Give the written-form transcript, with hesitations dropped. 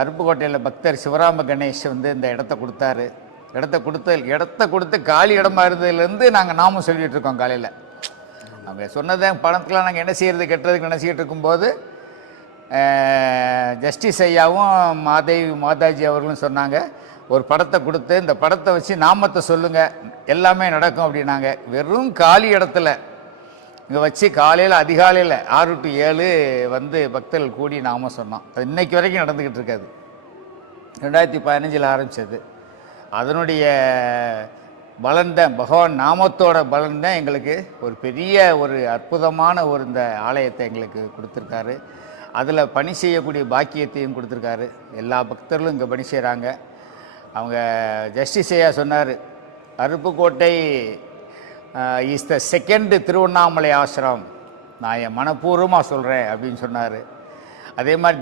அருப்புக்கோட்டையில் பக்தர் சிவராம கணேஷ் வந்து இந்த இடத்த கொடுத்தாரு. இடத்த கொடுத்து காலி இடமா இருந்ததுலேருந்து நாங்கள் நாமும் சொல்லிகிட்டு இருக்கோம். காலையில் அவங்க சொன்னதை பணத்துக்கெலாம் நாங்கள் என்ன செய்கிறது கெட்டதுக்கு நினச்சிக்கிட்டு இருக்கும்போது ஜஸ்டிஸ் ஐயாவும் மாதாஜி அவர்களும் சொன்னாங்க, ஒரு படத்தை கொடுத்து இந்த படத்தை வச்சு நாமத்தை சொல்லுங்கள் எல்லாமே நடக்கும் அப்படின்னாங்க. வெறும் காலி இடத்துல இங்கே வச்சு காலையில் அதிகாலையில் 6 to 7 வந்து பக்தர்கள் கூடி நாம சொன்னோம். அது இன்னைக்கு வரைக்கும் நடந்துக்கிட்டு இருக்காது. 2015 ஆரம்பித்தது. அதனுடைய பலன்தான், பகவான் நாமத்தோட பலன்தான் எங்களுக்கு ஒரு பெரிய ஒரு அற்புதமான ஒரு இந்த ஆலயத்தை எங்களுக்கு கொடுத்துருக்காரு. அதில் பணி செய்யக்கூடிய பாக்கியத்தையும் கொடுத்துருக்காரு. எல்லா பக்தர்களும் இங்கே பணி செய்கிறாங்க. அவங்க ஜஸ்டிஸ் ஐயா சொன்னார், Aruppukottai is the second Tiruvannamalai ashram, நான் என் மனப்பூர்வமாக சொல்கிறேன் அப்படின்னு சொன்னார். அதே மாதிரி